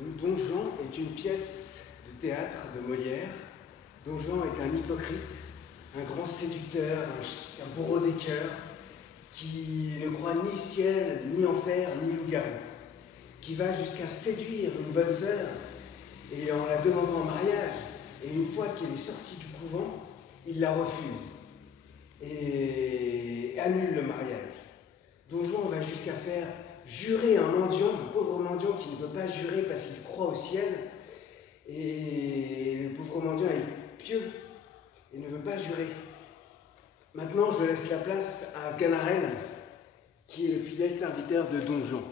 Don Juan est une pièce de théâtre de Molière. Don Juan est un hypocrite, un grand séducteur, un bourreau des cœurs, qui ne croit ni ciel, ni enfer, ni loup-garou, qui va jusqu'à séduire une bonne sœur et en la demandant en mariage, et une fois qu'elle est sortie du couvent, il la refuse et annule le mariage. Don Juan va jusqu'à faire jurer un mendiant, un pauvre mendiant qui ne veut pas jurer parce qu'il croit au ciel, et le pauvre mendiant est pieux et ne veut pas jurer. Maintenant, je laisse la place à Sganarelle, qui est le fidèle serviteur de Don Juan.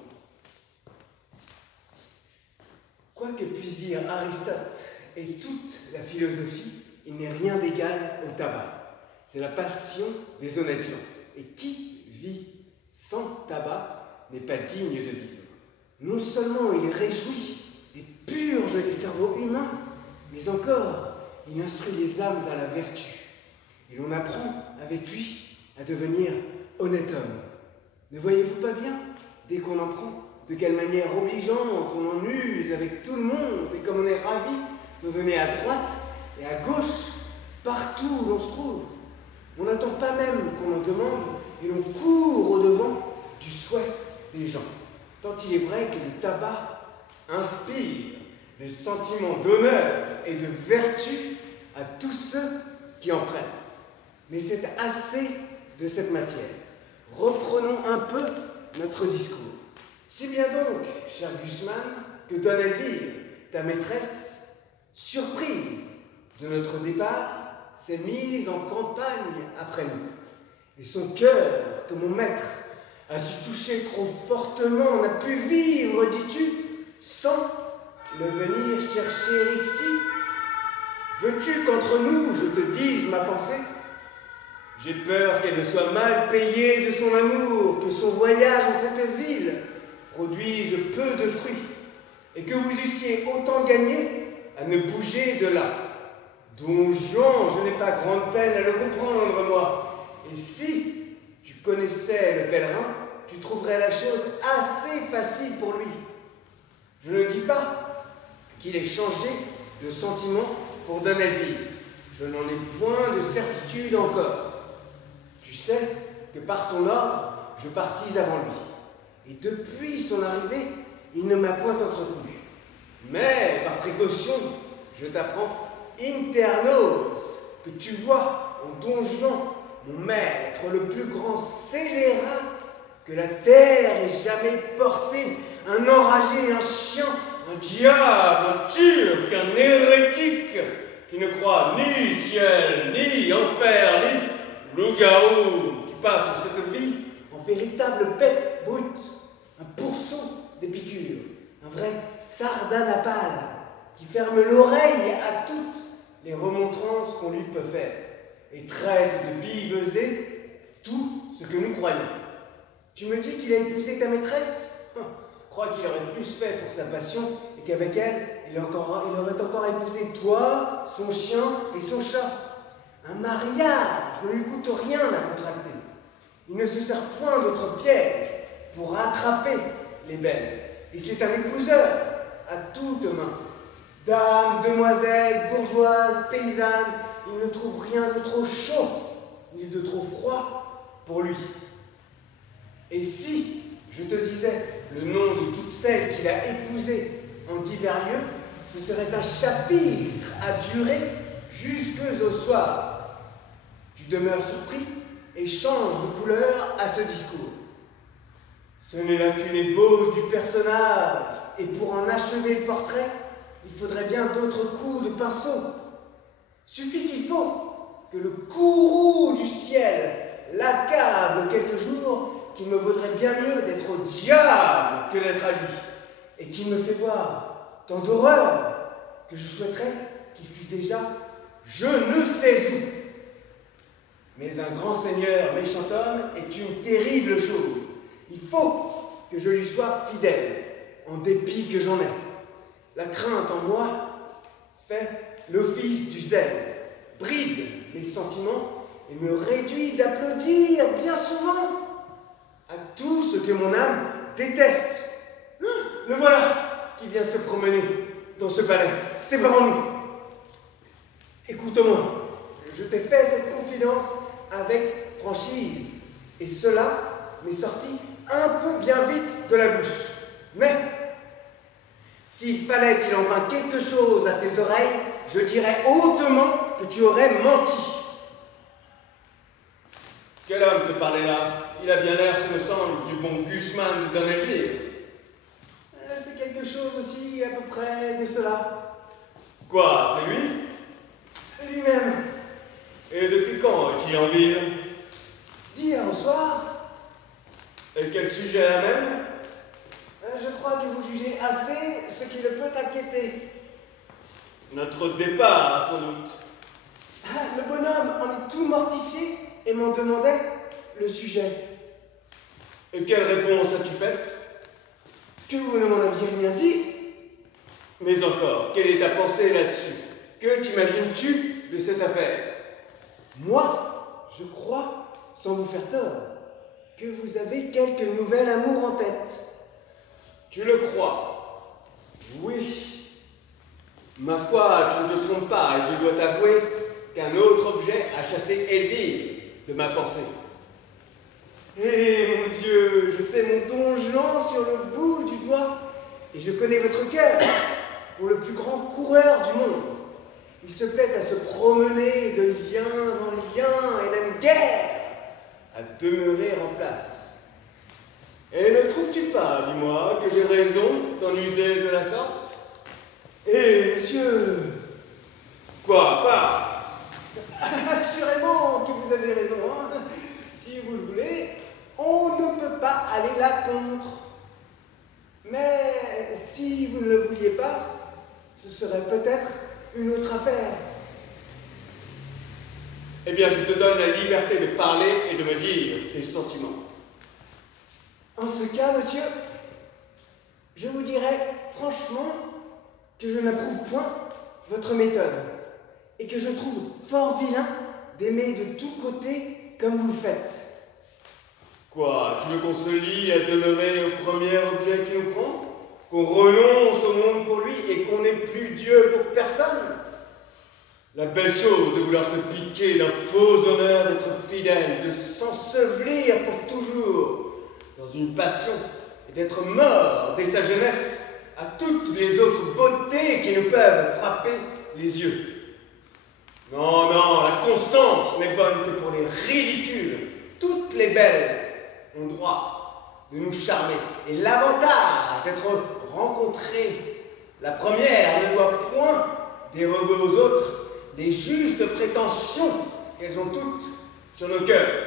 Quoi que puisse dire Aristote et toute la philosophie, il n'est rien d'égal au tabac. C'est la passion des honnêtes gens. Et qui vit sans tabac n'est pas digne de vivre. Non seulement il réjouit et purge les cerveaux humains, mais encore il instruit les âmes à la vertu. Et l'on apprend avec lui à devenir honnête homme. Ne voyez-vous pas bien, dès qu'on en prend, de quelle manière obligeante on en use avec tout le monde, et comme on est ravi de donner à droite et à gauche, partout où l'on se trouve. On n'attend pas même qu'on en demande, et l'on court au-devant du souhait des gens. Tant il est vrai que le tabac inspire des sentiments d'honneur et de vertu à tous ceux qui en prennent. Mais c'est assez de cette matière. Reprenons un peu notre discours. Si bien donc, cher Gusman, que Don Elvire, ta maîtresse, surprise de notre départ, s'est mise en campagne après nous. Et son cœur, que mon maître a su toucher trop fortement, n'a pu vivre, dis-tu, sans le venir chercher ici. Veux-tu qu'entre nous, je te dise ma pensée? J'ai peur qu'elle ne soit mal payée de son amour, que son voyage en cette ville produise peu de fruits, et que vous eussiez autant gagné à ne bouger de là. Don Juan, je n'ai pas grande peine à le comprendre, moi. Et si tu connaissais le pèlerin, tu trouverais la chose assez facile pour lui. Je ne dis pas qu'il ait changé de sentiment pour Don Elvire. Je n'en ai point de certitude encore. Tu sais que par son ordre, je partis avant lui. Et depuis son arrivée, il ne m'a point entretenu. Mais, par précaution, je t'apprends internos, que tu vois en Don Juan, mon maître, le plus grand scélérat que la terre ait jamais porté, un enragé, un chien, un diable, un turc, un hérétique, qui ne croit ni ciel, ni enfer, ni loup-garou, qui passe cette vie en véritable bête brute, un pourceau d'Épicure, un vrai sardanapale, qui ferme l'oreille à toutes les remontrances qu'on lui peut faire, et traite de billevesée tout ce que nous croyons. Tu me dis qu'il a épousé ta maîtresse? Crois qu'il aurait plus fait pour sa passion, et qu'avec elle, il aurait encore épousé toi, son chien et son chat. Un mariage ne lui coûte rien à contracter. Il ne se sert point d'autre piège pour attraper les belles. Et c'est un épouseur à toutes mains. Dames, demoiselles, bourgeoises, paysannes, il ne trouve rien de trop chaud, ni de trop froid pour lui. Et si je te disais le nom de toutes celles qu'il a épousées en divers lieux, ce serait un chapitre à durer jusque au soir. Tu demeures surpris et changes de couleur à ce discours. Ce n'est là qu'une ébauche du personnage, et pour en achever le portrait, il faudrait bien d'autres coups de pinceau. Suffit qu'il faut que le courroux du ciel l'accable quelques jours, qu'il me vaudrait bien mieux d'être au diable que d'être à lui, et qu'il me fait voir tant d'horreurs que je souhaiterais qu'il fût déjà je ne sais où. Mais un grand seigneur méchant homme est une terrible chose. Il faut que je lui sois fidèle, en dépit que j'en ai. La crainte en moi fait l'office du zèle, bride mes sentiments et me réduit d'applaudir bien souvent à tout ce que mon âme déteste. Le voilà, qui vient se promener dans ce palais. Séparons-nous. Écoute-moi, je t'ai fait cette confidence avec franchise, et cela m'est sorti un peu bien vite de la bouche. Mais, s'il fallait qu'il en vînt quelque chose à ses oreilles, je dirais hautement que tu aurais menti. Quel homme te parlait là? Il a bien l'air, ce me semble, du bon Gusman de Donnelly. C'est quelque chose aussi à peu près de cela. Quoi, c'est lui? Lui-même. Et depuis quand est-il en ville? D'hier au soir. Et quel sujet amène? Je crois que vous jugez assez ce qui le peut inquiéter. Notre départ, sans doute. Le bonhomme en est tout mortifié et m'en demandait le sujet. Et quelle réponse as-tu faite? Que vous ne m'en aviez rien dit. Mais encore, quelle est ta pensée là-dessus? Que t'imagines-tu de cette affaire? Moi, je crois, sans vous faire tort, que vous avez quelque nouvel amour en tête. Tu le crois? Oui. Ma foi, tu ne te trompes pas, et je dois t'avouer qu'un autre objet a chassé Elvire de ma pensée. Eh mon Dieu, je sais mon donjon sur le bout du doigt, et je connais votre cœur pour le plus grand coureur du monde. Il se plaît à se promener de liens en liens et n'aime guère à demeurer en place. Et ne trouves-tu pas, dis-moi, que j'ai raison d'en user de la sorte? Eh, monsieur! Quoi, pas? Assurément que vous avez raison, hein. Si vous le voulez, on ne peut pas aller là contre. Mais si vous ne le vouliez pas, ce serait peut-être une autre affaire. Eh bien, je te donne la liberté de parler et de me dire tes sentiments. En ce cas, monsieur, je vous dirais franchement que je n'approuve point votre méthode et que je trouve fort vilain d'aimer de tous côtés comme vous le faites. Quoi, tu veux qu'on se lie à demeurer au premier objet qui nous prend? Qu'on renonce au monde pour lui et qu'on n'ait plus Dieu pour personne? La belle chose de vouloir se piquer d'un faux honneur d'être fidèle, de s'ensevelir pour toujours dans une passion et d'être mort dès sa jeunesse à toutes les autres beautés qui nous peuvent frapper les yeux. Non, non, la constance n'est bonne que pour les ridicules. Toutes les belles ont droit de nous charmer. Et l'avantage d'être rencontrées, la première ne doit point dérober aux autres les justes prétentions qu'elles ont toutes sur nos cœurs.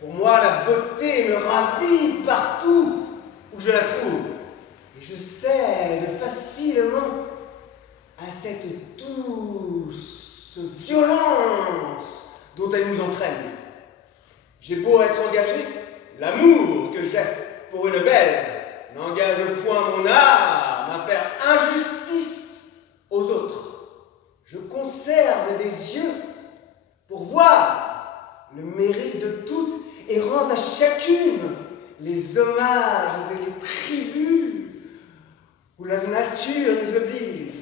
Pour moi, la beauté me ravit partout où je la trouve. Et je cède facilement à cette douce violence dont elle nous entraîne. J'ai beau être engagé, l'amour que j'ai pour une belle n'engage point mon âme à faire injustice aux autres. Je conserve des yeux pour voir le mérite de toutes et rends à chacune les hommages et les tributs où la nature nous oblige.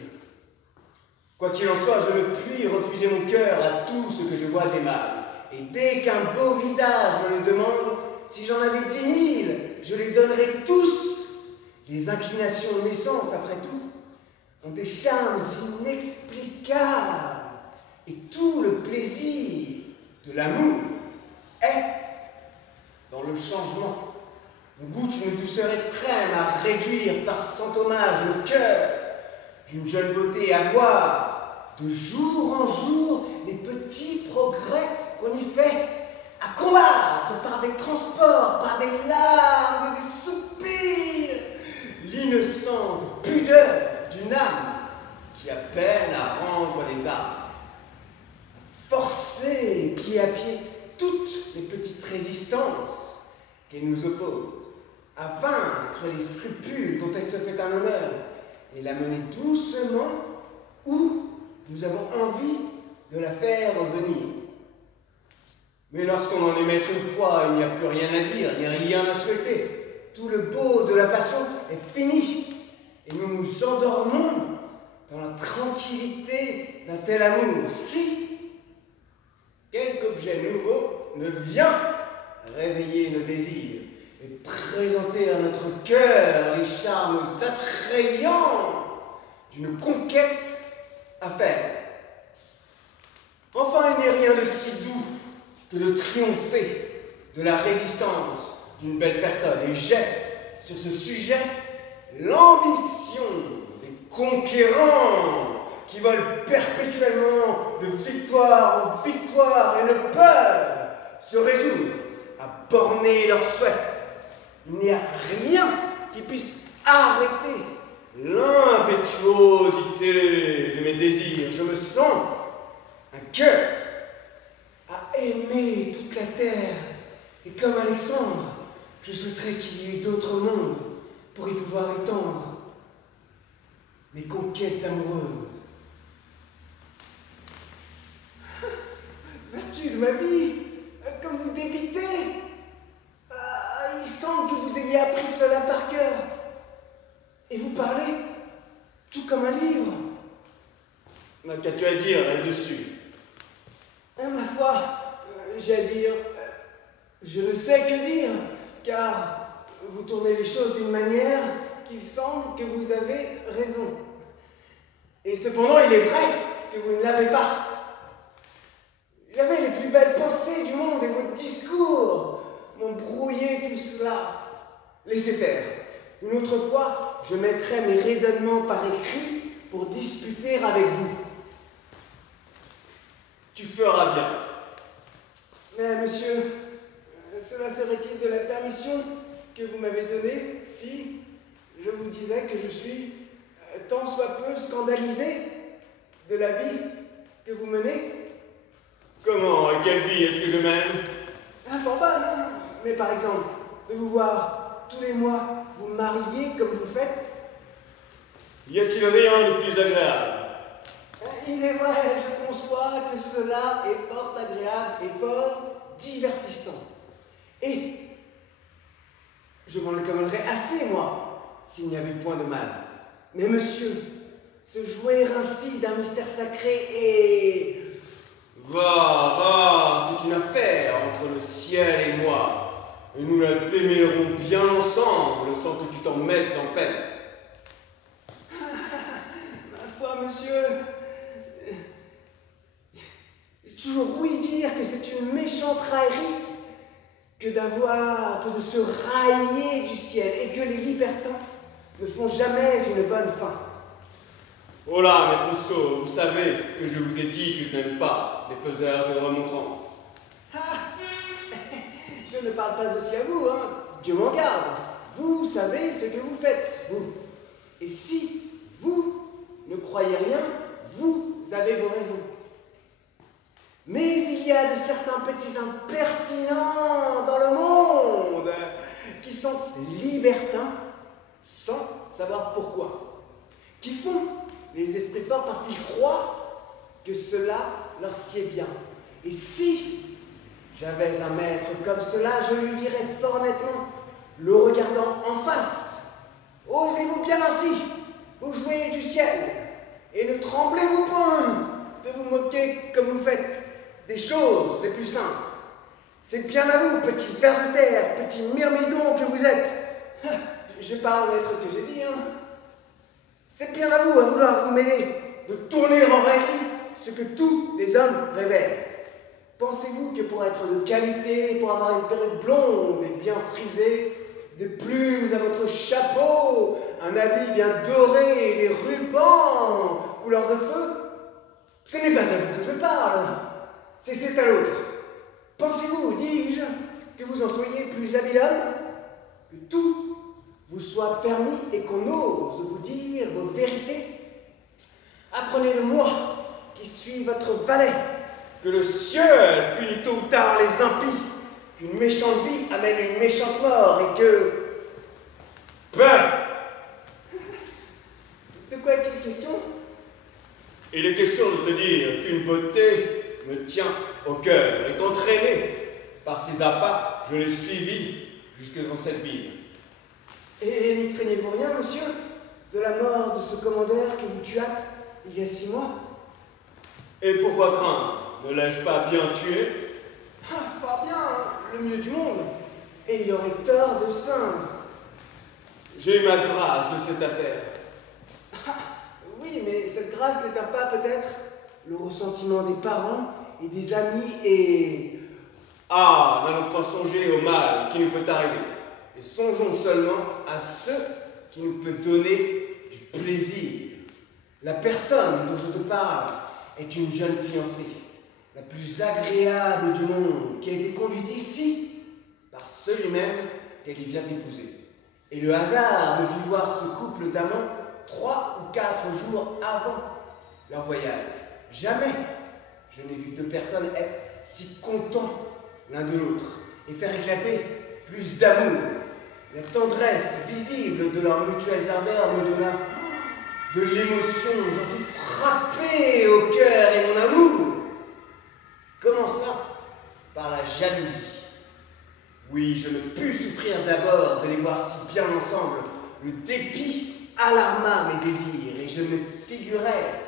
Quoi qu'il en soit, je ne puis refuser mon cœur à tout ce que je vois d'aimable. Et dès qu'un beau visage me le demande, si j'en avais 10 000, je les donnerais tous. Les inclinations naissantes, après tout, ont des charmes inexplicables. Et tout le plaisir de l'amour est dans le changement. On goûte une douceur extrême à réduire par cent hommages le cœur d'une jeune beauté, à voir de jour en jour les petits progrès qu'on y fait, à combattre par des transports, par des larmes et des soupirs, l'innocente pudeur d'une âme qui a peine à rendre les âmes, à forcer pied à pied toutes les petites résistances qu'elle nous oppose, à vaincre les scrupules dont elle se fait un honneur, et la mener doucement où nous avons envie de la faire venir. Mais lorsqu'on en est maître une fois, il n'y a plus rien à dire, il n'y a rien à souhaiter. Tout le beau de la passion est fini, et nous nous d'un tel amour si quelque objet nouveau ne vient réveiller nos désirs et présenter à notre cœur les charmes attrayants d'une conquête à faire. Enfin, il n'est rien de si doux que de triompher de la résistance d'une belle personne. Et j'ai, sur ce sujet, l'ambition des conquérants qui volent perpétuellement de victoire en victoire et ne peuvent se résoudre à borner leurs souhaits. Il n'y a rien qui puisse arrêter l'impétuosité de mes désirs. Je me sens un cœur à aimer toute la terre. Et comme Alexandre, je souhaiterais qu'il y ait d'autres mondes pour y pouvoir étendre mes conquêtes amoureuses. Vertu de ma vie, comme vous débitez, il semble que vous ayez appris cela par cœur. Et vous parlez tout comme un livre. Qu'as-tu à dire là-dessus? Ma foi, j'ai à dire, je ne sais que dire, car vous tournez les choses d'une manière qu'il semble que vous avez raison. Et cependant, il est vrai que vous ne l'avez pas. J'avais les plus belles pensées du monde et votre discours m'ont brouillé tout cela. Laissez faire. Une autre fois, je mettrai mes raisonnements par écrit pour disputer avec vous. Tu feras bien. Mais monsieur, cela serait-il de la permission que vous m'avez donnée si je vous disais que je suis tant soit peu scandalisé de la vie que vous menez? Comment? Quelle vie est-ce que je mène? Fort bonne, hein? Mais par exemple, de vous voir tous les mois vous marier comme vous faites. Y a-t-il rien de plus agréable? Il est vrai, je conçois que cela est fort agréable et fort divertissant. Et je m'en accommoderais assez, moi, s'il n'y avait point de mal. Mais monsieur, se jouer ainsi d'un mystère sacré est... Va, c'est une affaire entre le ciel et moi. Et nous la démêlerons bien ensemble sans que tu t'en mettes en peine. Ma foi, monsieur, j'ai toujours ouï dire que c'est une méchante raillerie que de se railler du ciel et que les libertins ne font jamais une bonne fin. Oh là, maître Sceaux, vous savez que je vous ai dit que je n'aime pas les faiseurs de remontrances. Je ne parle pas aussi à vous, hein. Dieu m'en garde. Vous savez ce que vous faites, vous. Et si vous ne croyez rien, vous avez vos raisons. Mais il y a de certains petits impertinents dans le monde qui sont libertins sans savoir pourquoi, qui font les esprits forts parce qu'ils croient que cela leur sied bien. Et si j'avais un maître comme cela, je lui dirais fort nettement, le regardant en face, osez-vous bien ainsi, vous jouez du ciel, et ne tremblez-vous point de vous moquer comme vous faites des choses les plus simples. C'est bien à vous, petit ver de terre, petit myrmidon que vous êtes. Je parle au maître que j'ai dit, hein. C'est bien à vous à vouloir vous mêler, de tourner en rêverie ce que tous les hommes révèrent. Pensez-vous que pour être de qualité, pour avoir une perruque blonde et bien frisée, des plumes à votre chapeau, un habit bien doré, des rubans couleur de feu, ce n'est pas à vous que je parle, c'est à l'autre. Pensez-vous, dis-je, que vous en soyez plus habile homme, que tout vous soit permis et qu'on ose vous dire vos vérités? Apprenez de moi, qui suis votre valet, que le ciel punit tôt ou tard les impies, qu'une méchante vie amène une méchante mort et que... Ben, De quoi est-il question? il est question de te dire qu'une beauté me tient au cœur et qu'entraîné par ses appâts, je l'ai suivie jusque dans cette ville. Et n'y craignez-vous rien, monsieur, de la mort de ce commandeur que vous tuâtes il y a 6 mois? Et pourquoi craindre? Ne l'ai-je pas bien tué? Ah, fort bien, le mieux du monde. Et il aurait tort de se plaindre. J'ai eu ma grâce de cette affaire. Ah, oui, mais cette grâce n'éteint pas peut-être le ressentiment des parents et des amis et... Ah, n'allons pas songer au mal qui nous peut arriver, et songeons seulement à ce qui nous peut donner du plaisir. La personne dont je te parle est une jeune fiancée, la plus agréable du monde, qui a été conduite ici par celui même qu'elle y vient d'épouser. Et le hasard me fit voir ce couple d'amants 3 ou 4 jours avant leur voyage. Jamais je n'ai vu 2 personnes être si contents l'un de l'autre et faire éclater plus d'amour. La tendresse visible de leurs mutuelles ardeurs me donna de l'émotion. J'en fus frappé au cœur et mon amour commença par la jalousie. Oui, je ne pus souffrir d'abord de les voir si bien ensemble. Le dépit alarma mes désirs et je me figurais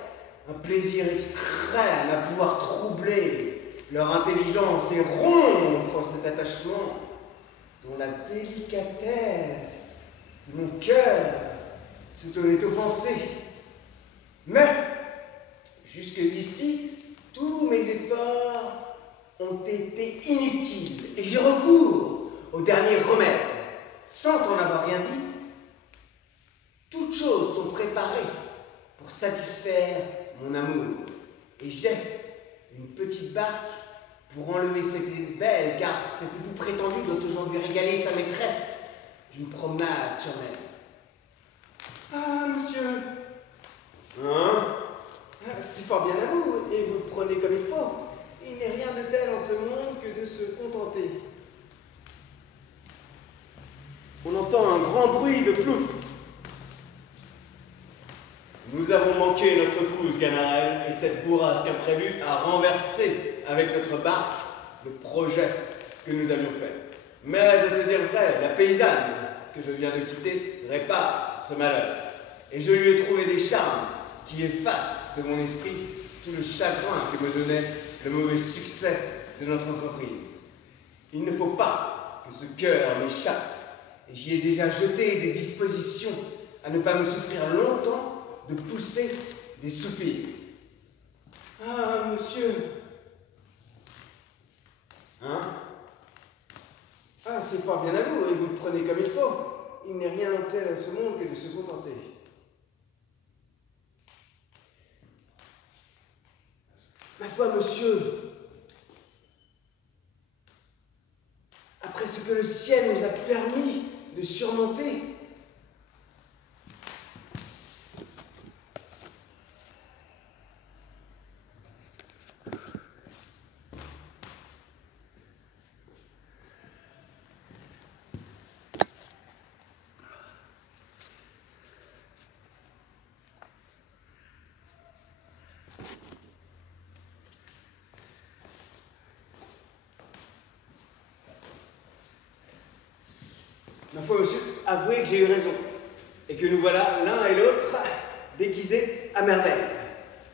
un plaisir extrême à pouvoir troubler leur intelligence et rompre cet attachement dont la délicatesse de mon cœur se tenait offensée. Mais, jusqu'ici, tous mes efforts ont été inutiles et j'ai recours au dernier remède. Sans en avoir rien dit, toutes choses sont préparées pour satisfaire mon amour. Et j'ai une petite barque pour enlever cette belle, car cette époux prétendu doit aujourd'hui régaler sa maîtresse d'une promenade sur mer. Ah, monsieur. Hein? C'est fort bien à vous, et vous le prenez comme il faut. Il n'est rien de tel en ce monde que de se contenter. On entend un grand bruit de plouf. Nous avons manqué notre épouse, Ganarelle, et cette bourrasque imprévue a renversé avec notre barque le projet que nous avions fait. Mais à te dire vrai, la paysanne que je viens de quitter répare ce malheur. Et je lui ai trouvé des charmes qui effacent de mon esprit tout le chagrin que me donnait le mauvais succès de notre entreprise. Il ne faut pas que ce cœur m'échappe, et j'y ai déjà jeté des dispositions à ne pas me souffrir longtemps de pousser des soupirs. Ah, monsieur. Hein? Ah, c'est fort bien à vous, et vous le prenez comme il faut. Il n'est rien de tel à ce monde que de se contenter. Ma foi, monsieur, après ce que le ciel nous a permis de surmonter, ma foi, monsieur, avouez que j'ai eu raison, et que nous voilà l'un et l'autre déguisés à merveille.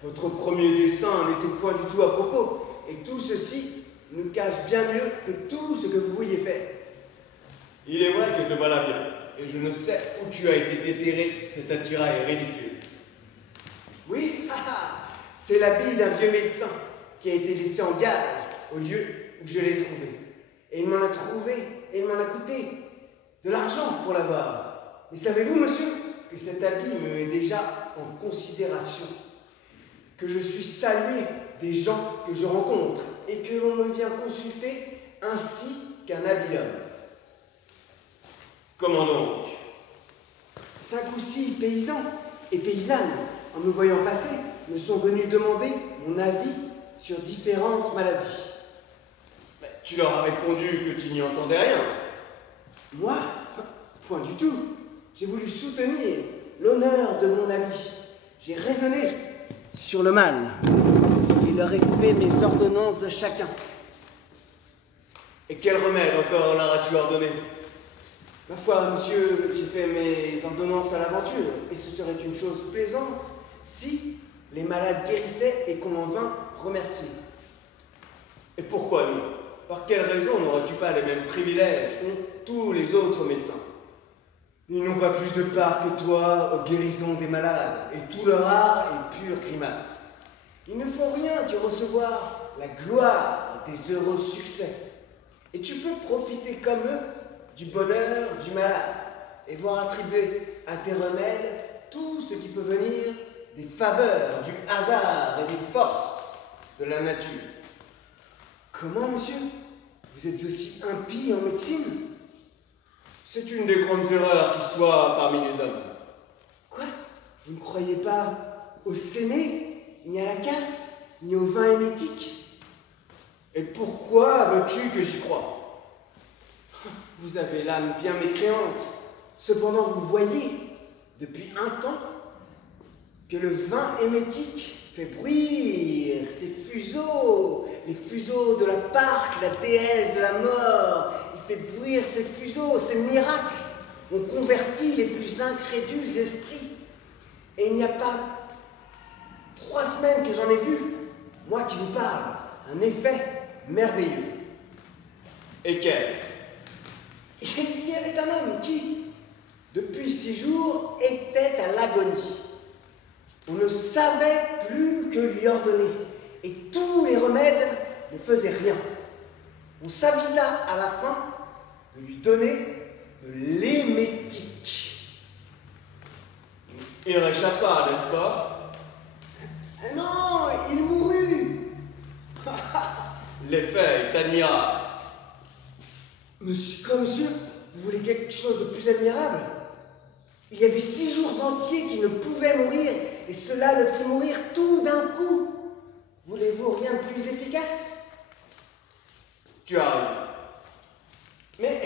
Votre premier dessein n'était point du tout à propos, et tout ceci nous cache bien mieux que tout ce que vous vouliez faire. Il est vrai que te voilà bien, et je ne sais où tu as été déterré, cet attirail ridicule. Oui, c'est l'habit d'un vieux médecin qui a été laissé en gage au lieu où je l'ai trouvé. Et il m'en a trouvé, et il m'en a coûté de l'argent pour l'avoir. Mais savez-vous, monsieur, que cet habit me met déjà en considération, que je suis salué des gens que je rencontre et que l'on me vient consulter ainsi qu'un habile homme. Comment donc? 5 ou 6 paysans et paysannes, en me voyant passer, me sont venus demander mon avis sur différentes maladies. Tu leur as répondu que tu n'y entendais rien. Moi, point du tout. J'ai voulu soutenir l'honneur de mon ami. J'ai raisonné sur le mal et leur ai fait mes ordonnances à chacun. Et quel remède encore leur as-tu ordonné? Ma foi, monsieur, j'ai fait mes ordonnances à l'aventure, et ce serait une chose plaisante si les malades guérissaient et qu'on en vint remercier. Et pourquoi nous? Par quelle raison n'aurais-tu pas les mêmes privilèges qu'ont tous les autres médecins? Ils n'ont pas plus de part que toi aux guérisons des malades, et tout leur art est pure grimace. Ils ne font rien que recevoir la gloire des heureux succès. Et tu peux profiter comme eux du bonheur du malade, et voir attribuer à tes remèdes tout ce qui peut venir des faveurs, du hasard et des forces de la nature. Comment, monsieur? Vous êtes aussi impie en médecine? C'est une des grandes erreurs qui soit parmi les hommes. Quoi? Vous ne croyez pas au séné, ni à la casse, ni au vin émétique? Et pourquoi veux-tu que j'y croie? Vous avez l'âme bien mécréante. Cependant, vous voyez, depuis un temps, que le vin émétique fait bruire ses fuseaux, les fuseaux de la Parque, la déesse de la mort. Il fait bruire ses fuseaux, ses miracles. On convertit les plus incrédules esprits. Et il n'y a pas 3 semaines que j'en ai vu, moi qui vous parle, un effet merveilleux. Et quel? Il y avait un homme qui, depuis 6 jours, était à l'agonie. On ne savait plus que lui ordonner, et tous les remèdes ne faisaient rien. On s'avisa à la fin de lui donner de l'émétique. Il réchappa, n'est-ce pas? Non, il mourut. L'effet est admirable. Monsieur, vous voulez quelque chose de plus admirable? Il y avait 6 jours entiers qu'il ne pouvait mourir, et cela le fit mourir tout d'un coup. Voulez-vous rien de plus efficace? Tu as raison. Mais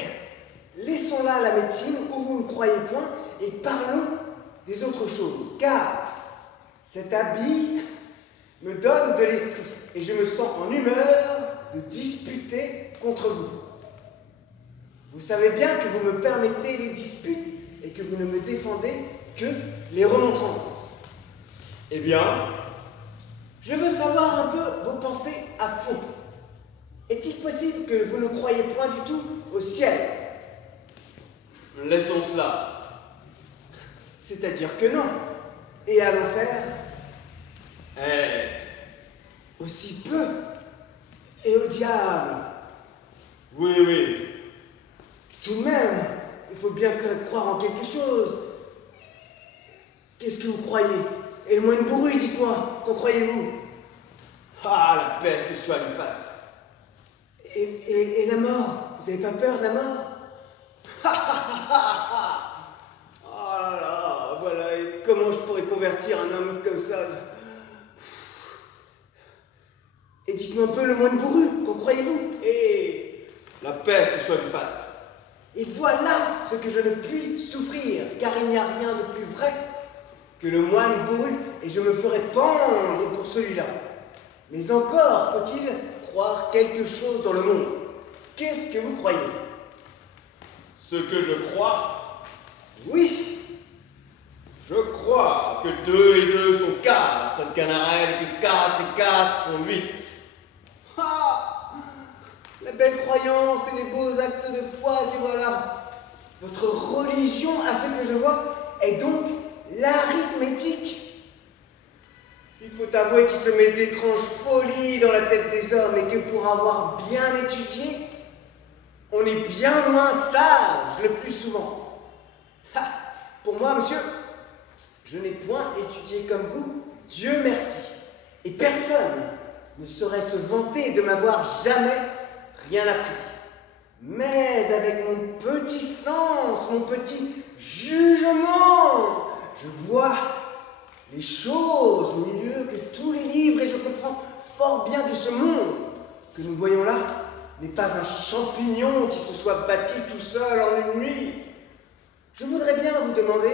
laissons là la médecine où vous ne croyez point et parlons des autres choses, car cet habit me donne de l'esprit et je me sens en humeur de disputer contre vous. Vous savez bien que vous me permettez les disputes et que vous ne me défendez que les remontrances. Eh bien, je veux savoir un peu vos pensées à fond. Est-il possible que vous ne croyez point du tout au ciel? laissons cela. C'est-à-dire que non. Et à l'enfer? Aussi peu. Et au diable? Oui, oui. Tout de même, il faut bien croire en quelque chose. Qu'est-ce que vous croyez? Et le moine bourru, dites-moi, qu'en croyez-vous? Ah, la peste soit du fat. Et la mort? Vous n'avez pas peur de la mort? Oh là là, voilà, et comment je pourrais convertir un homme comme ça? Et dites-moi un peu le moine bourru, qu'en croyez-vous? Et la peste soit du fat. Et voilà ce que je ne puis souffrir, car il n'y a rien de plus vrai que le moine bourru, et je me ferai pendre pour celui-là. Mais encore faut-il croire quelque chose dans le monde. Qu'est-ce que vous croyez? Ce que je crois, Oui, je crois que 2 et 2 sont 4, parce qu'un arrêt que 4 et 4 sont 8. ah, la belle croyance et les beaux actes de foi que voilà. Votre religion, à ce que je vois, est donc l'arithmétique. Il faut avouer qu'il se met d'étranges folies dans la tête des hommes et que pour avoir bien étudié, on est bien moins sage le plus souvent. Ha, pour moi, monsieur, je n'ai point étudié comme vous, Dieu merci. Et personne ne saurait se vanter de m'avoir jamais rien appris. Mais avec mon petit sens, mon petit jugement, je vois les choses mieux que tous les livres et je comprends fort bien que ce monde que nous voyons là n'est pas un champignon qui se soit bâti tout seul en une nuit. Je voudrais bien vous demander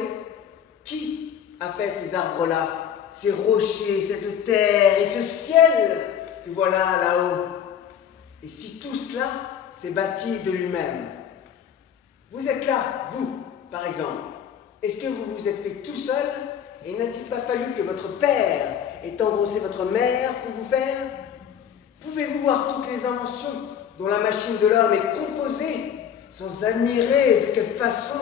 qui a fait ces arbres-là, ces rochers, cette terre et ce ciel que voilà là-haut. Et si tout cela s'est bâti de lui-même. Vous êtes là, vous, par exemple. Est-ce que vous vous êtes fait tout seul Et n'a-t-il pas fallu que votre père ait engrossé votre mère pour vous faire? Pouvez-vous voir toutes les inventions dont la machine de l'homme est composée, sans admirer de quelle façon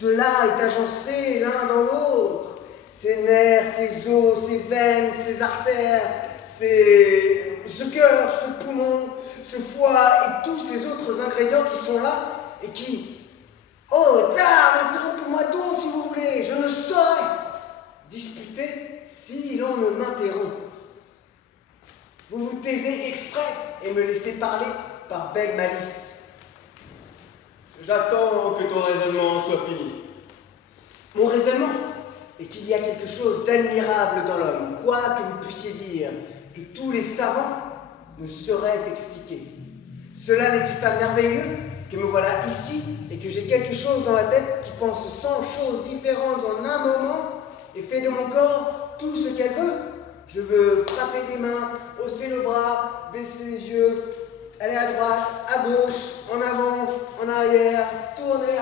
cela est agencé l'un dans l'autre? Ses nerfs, ses os, ses veines, ses artères, ce cœur, ce poumon, ce foie et tous ces autres ingrédients qui sont là et qui... Oh, dame, interrompez-moi donc si vous voulez, je ne saurais disputer si l'on ne m'interrompt. Vous vous taisez exprès et me laissez parler par belle malice. J'attends que ton raisonnement soit fini. Mon raisonnement est qu'il y a quelque chose d'admirable dans l'homme, quoi que vous puissiez dire, que tous les savants ne sauraient expliquer. Cela n'est-il pas merveilleux que me voilà ici et que j'ai quelque chose dans la tête qui pense 100 choses différentes en un moment et fait de mon corps tout ce qu'elle veut? Je veux frapper des mains, hausser le bras, baisser les yeux, aller à droite, à gauche, en avant, en arrière, tourner.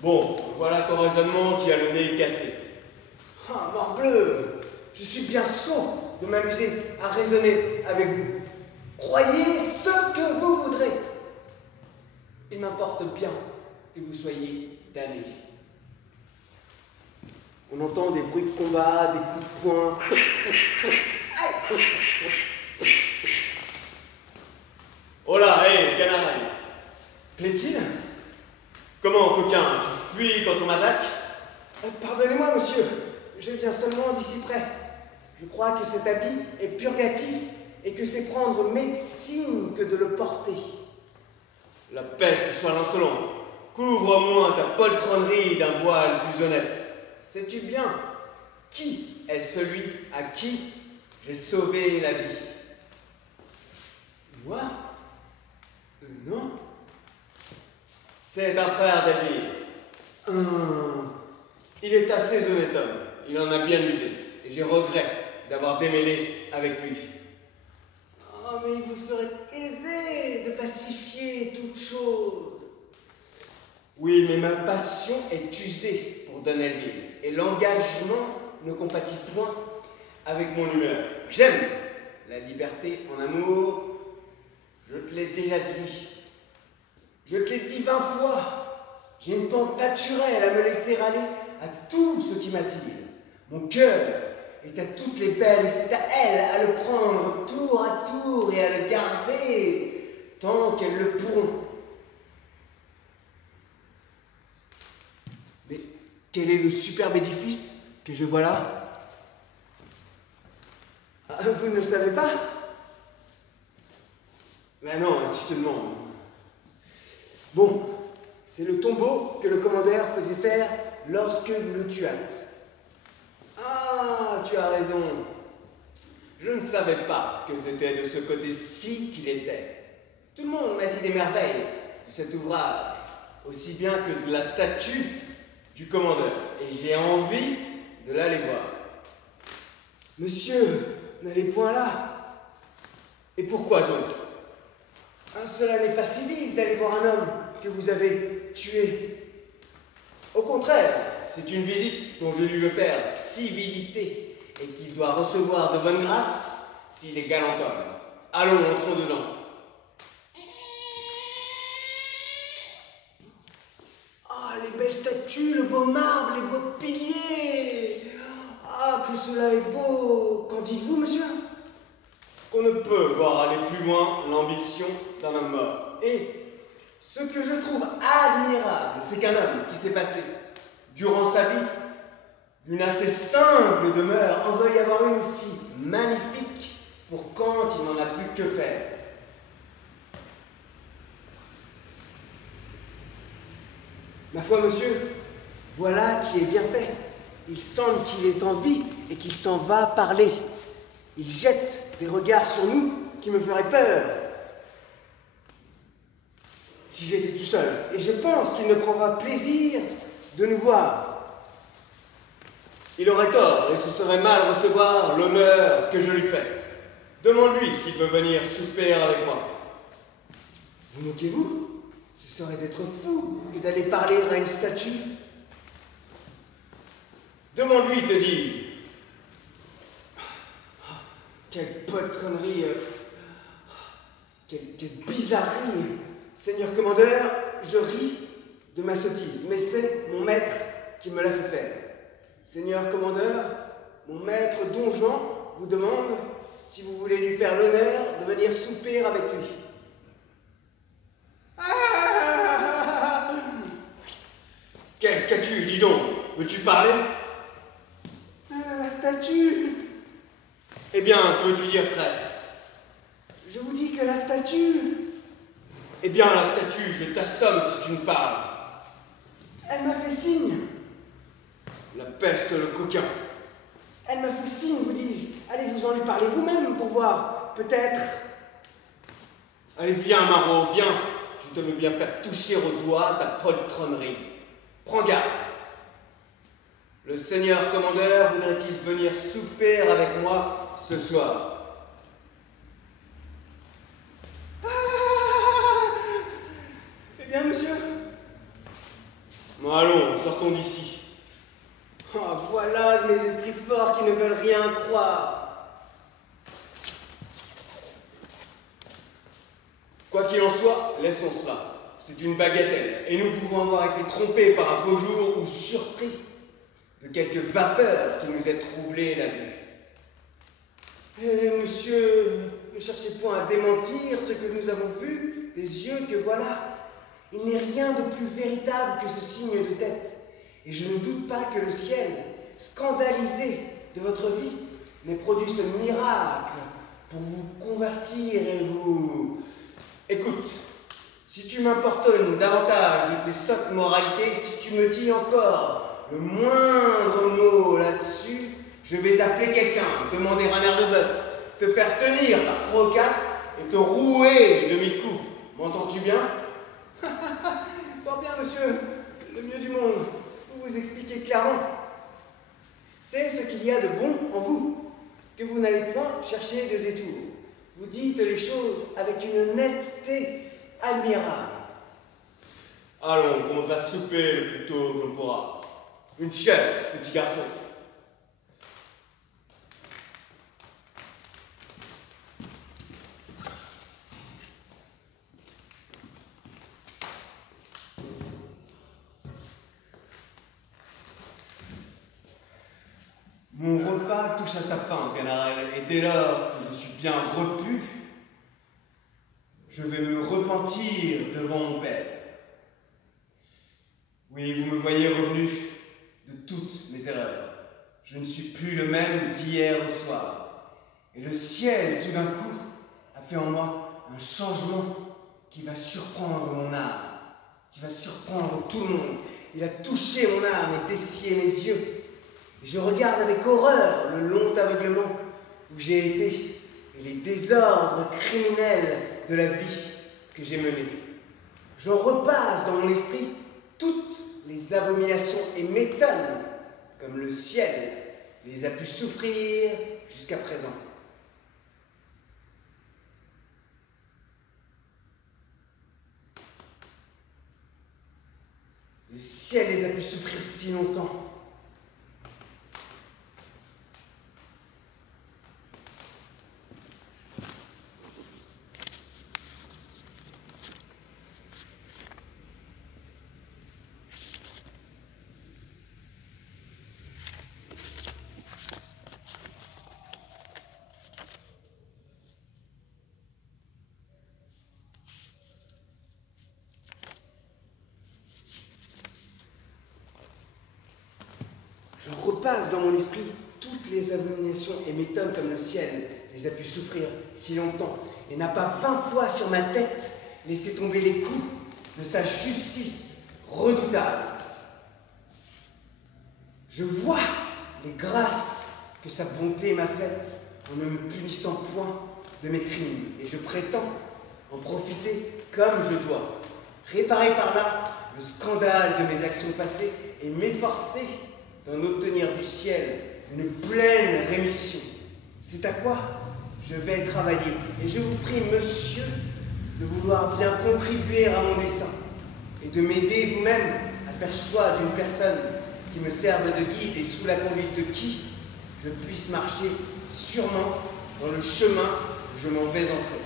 Bon, voilà ton raisonnement qui a le nez cassé. Ah, morbleu, je suis bien sot de m'amuser à raisonner avec vous. Croyez ce que vous voudrez. Il m'importe bien que vous soyez damnés. On entend des bruits de combat, des coups de poing. Oh là, hé, canaille! Plaît-il? Comment, coquin, tu fuis quand on m'attaque? Pardonnez-moi, monsieur, je viens seulement d'ici près. Je crois que cet habit est purgatif et que c'est prendre médecine que de le porter. La peste soit l'insolent. Couvre au moins ta poltronnerie d'un voile plus honnête. Sais-tu bien qui est celui à qui j'ai sauvé la vie? Moi? Non. C'est un frère d'Elvire. Il est assez honnête homme. Il en a bien usé. Et j'ai regret d'avoir démêlé avec lui. Oh, mais il vous serait aisé de pacifier toute chose. Oui, mais ma passion est usée pour Don Elvire. Et l'engagement ne compatit point avec mon humeur. J'aime la liberté en amour. Je te l'ai déjà dit. Je te l'ai dit 20 fois. J'ai une pente naturelle à me laisser aller à tout ce qui m'attire. Mon cœur est à toutes les belles et c'est à elles à le prendre tour à tour et à le garder tant qu'elles le pourront. Mais quel est le superbe édifice que je vois là? Ah, vous ne le savez pas? Ben non, si je te demande. Bon, c'est le tombeau que le commandeur faisait faire lorsque vous le tuâtes. Ah, tu as raison. Je ne savais pas que c'était de ce côté-ci qu'il était. Tout le monde m'a dit des merveilles de cet ouvrage, aussi bien que de la statue du commandeur, et j'ai envie de l'aller voir. Monsieur, n'allez point là. Et pourquoi donc? Cela n'est pas civil d'aller voir un homme que vous avez tué. Au contraire, c'est une visite dont je lui veux faire civilité et qu'il doit recevoir de bonne grâce s'il est galant homme. Allons, entrons dedans. Ah, les belles statues, le beau marbre, les beaux piliers. Ah, que cela est beau. Qu'en dites-vous, monsieur? Qu'on ne peut voir aller plus loin l'ambition d'un homme mort. Et ce que je trouve admirable, c'est qu'un homme qui s'est passé durant sa vie d'une assez simple demeure en veuille avoir une si magnifique pour quand il n'en a plus que faire. Ma foi, monsieur, voilà qui est bien fait. Il semble qu'il est en vie et qu'il s'en va parler. Il jette des regards sur nous qui me feraient peur si j'étais tout seul. Et je pense qu'il ne prendra plaisir de nous voir. Il aurait tort et ce serait mal recevoir l'honneur que je lui fais. Demande-lui s'il veut venir souper avec moi. Vous moquez-vous? Ce serait d'être fou que d'aller parler à une statue. Demande-lui, te dis. Quelle poltronnerie, quelle bizarrerie. Seigneur commandeur, je ris de ma sottise, mais c'est mon maître qui me l'a fait faire. Seigneur commandeur, mon maître Don Juan vous demande si vous voulez lui faire l'honneur de venir souper avec lui. Ah! Qu'est-ce qu'as-tu, dis donc? Veux-tu parler? La statue. Eh bien, que veux-tu dire, traître? Je vous dis que la statue. Eh bien, la statue, je t'assomme si tu me parles. Elle m'a fait signe. La peste, le coquin. Elle m'a fait signe, vous dis-je. Allez-vous en lui parler vous-même pour voir, peut-être. Allez, viens, Marot, viens. Je te veux bien faire toucher au doigt ta poltronnerie. Prends garde. Le seigneur commandeur voudrait-il venir souper avec moi ce soir? Eh bien, monsieur. Bon, allons, sortons d'ici. Oh, voilà mes esprits forts qui ne veulent rien croire. Quoi qu'il en soit, laissons cela. C'est une bagatelle, et nous pouvons avoir été trompés par un faux jour ou surpris de quelque vapeur qui nous ait troublé la vue. Eh, monsieur, ne cherchez point à démentir ce que nous avons vu des yeux que voilà. Il n'est rien de plus véritable que ce signe de tête. Et je ne doute pas que le ciel, scandalisé de votre vie, n'ait produit ce miracle pour vous convertir et vous... Écoute, si tu m'importunes davantage de tes sottes moralités, si tu me dis encore le moindre mot là-dessus, je vais appeler quelqu'un, demander un air de bœuf, te faire tenir par 3 ou 4 et te rouer de 1000 coups. M'entends-tu bien? Fort bien, monsieur, le mieux du monde. Vous expliquez clairement. C'est ce qu'il y a de bon en vous, que vous n'allez point chercher de détour. Vous dites les choses avec une netteté admirable. Allons, qu'on me fasse souper le plus tôt que l'on pourra. Une chaise, petit garçon. Mon repas touche à sa fin, Sganarelle, et dès lors que je suis bien repu, je vais me repentir devant mon père. Oui, vous me voyez revenu de toutes mes erreurs. Je ne suis plus le même d'hier au soir. Et le ciel, tout d'un coup, a fait en moi un changement qui va surprendre mon âme, qui va surprendre tout le monde. Il a touché mon âme et dessillé mes yeux. Et je regarde avec horreur le long aveuglement où j'ai été et les désordres criminels de la vie que j'ai menée. J'en repasse dans mon esprit toutes les abominations et m'étonne comme le ciel les a pu souffrir jusqu'à présent. Le ciel les a pu souffrir si longtemps. Je repasse dans mon esprit toutes les abominations et m'étonne comme le ciel les a pu souffrir si longtemps et n'a pas 20 fois sur ma tête laissé tomber les coups de sa justice redoutable. Je vois les grâces que sa bonté m'a faites en ne me punissant point de mes crimes et je prétends en profiter comme je dois, réparer par là le scandale de mes actions passées et m'efforcer d'en obtenir du ciel une pleine rémission. C'est à quoi je vais travailler. Et je vous prie, monsieur, de vouloir bien contribuer à mon dessein et de m'aider vous-même à faire choix d'une personne qui me servent de guide et sous la conduite de qui je puisse marcher sûrement dans le chemin où je m'en vais entrer.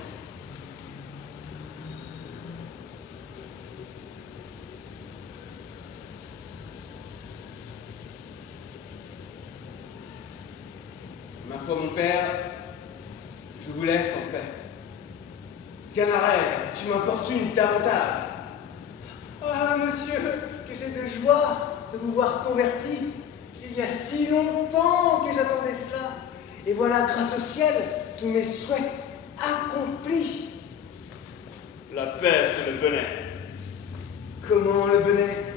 Ma foi, mon père, je vous laisse en paix. Sganarelle, tu m'importunes davantage. Ah, monsieur, que j'ai de joie de vous voir converti. Il y a si longtemps que j'attendais cela. Et voilà, grâce au ciel, tous mes souhaits accomplis. La peste le bennet. Comment le bennet?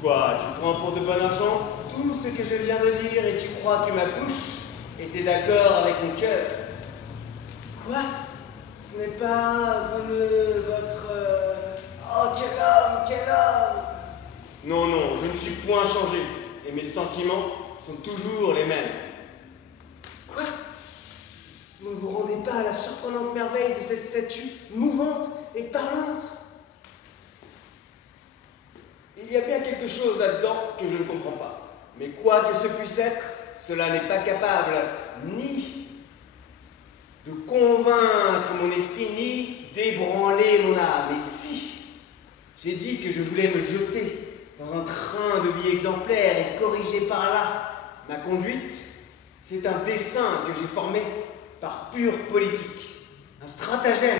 Quoi, tu prends pour de bon argent? Tout ce que je viens de dire et tu crois que ma bouche était d'accord avec mon cœur. Quoi? Ce n'est pas votre... Oh, quel homme, quel homme! Non, non, je ne suis point changé, et mes sentiments sont toujours les mêmes. Quoi? Vous ne vous rendez pas à la surprenante merveille de cette statue mouvante et parlante? Il y a bien quelque chose là-dedans que je ne comprends pas. Mais quoi que ce puisse être, cela n'est pas capable ni de convaincre mon esprit, ni d'ébranler mon âme. Et si j'ai dit que je voulais me jeter dans un train de vie exemplaire et corriger par là ma conduite, c'est un dessein que j'ai formé par pure politique, un stratagème